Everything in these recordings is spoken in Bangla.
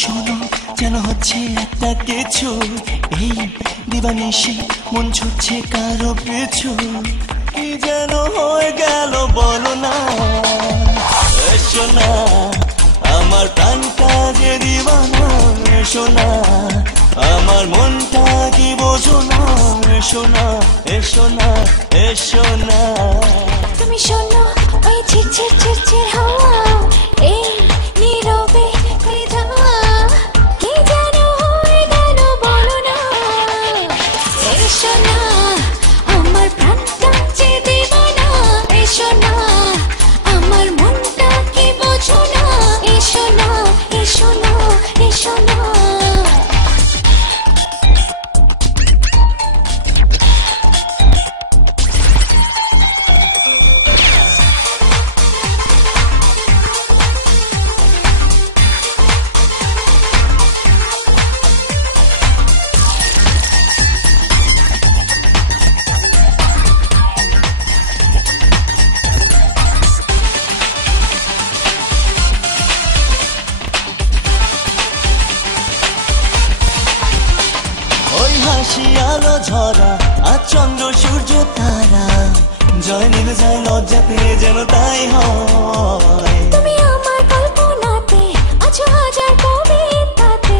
শোনো যেন হচ্ছে একটা কিছু, এই দিবানিশি মন ছুটছে কারো পিছু। কি যেন হয়ে গেল বলো না, এসো না আমার প্রাণটা যে দিবানা, এসো না আমার মনটা কি বোঝো না, এসো না এসো না এসো না। তুমি শোনো ওই ঝিরঝির ঝিরঝির হাওয়া, এই নীরবে করে যাওয়া, কি যেন হয়ে গেল বলো না, এসো না আমার প্রাণটা যে দিবানা, এসো না আমার মনটা কি বোঝো না, এসো না এসো না এসো না। হাসি আলো ঝরা আর চন্দ্র সূর্য তারা, জয় নেমে যায় লজ্জা পেয়ে যেন তাই হয়। তুমি আমার কল্পনাতে আছো হাজার কবিতাতে,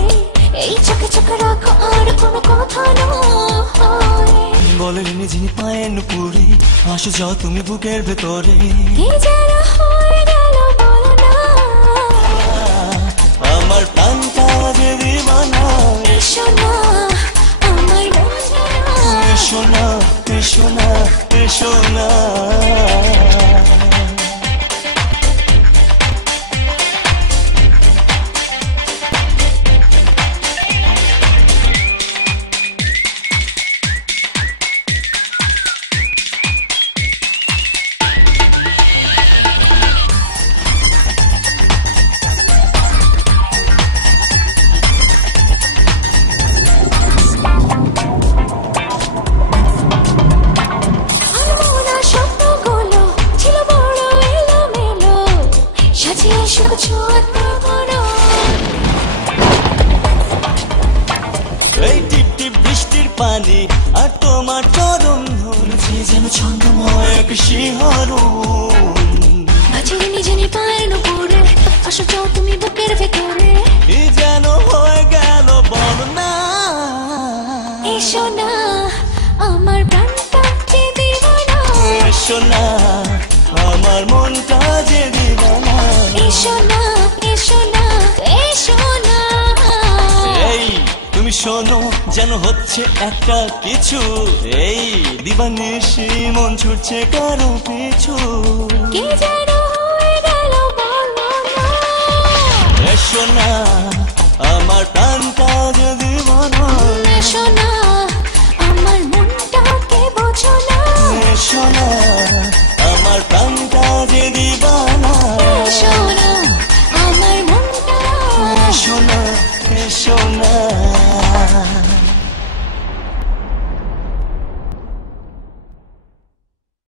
এই চোখে চোখে রাখো আর কোনো কথা নয়। বলে নিজে পায়ে নুপুরে আসো যাও তুমি বুকের ভেতরে, কি যেন হয়ে গেল বলো না, আমার প্রাণটা যে দিবানা, এসো না আমার বোঝো না, এসো না এসো না এসো না। এই টিপ টিপ বৃষ্টির পানি আর তোমার চরণ ধরেছে যেন ছন্দময় এক শিহরণ। বাজিয়ে নিজে পায়ের উপরে আসো যাও তুমি বুকের ভেতরে, কি যেন হয়ে গেল বলো না, এসো না আমার প্রাণটা যে দিবানা, এসো না আমার মনটা যে দিবানা, এসো না এসো না এসো না। এই তুমি শোনো যেন হচ্ছে একটা কিছু, এই দিবানিশি মন ছুটছে কারো পিছু। কি যেন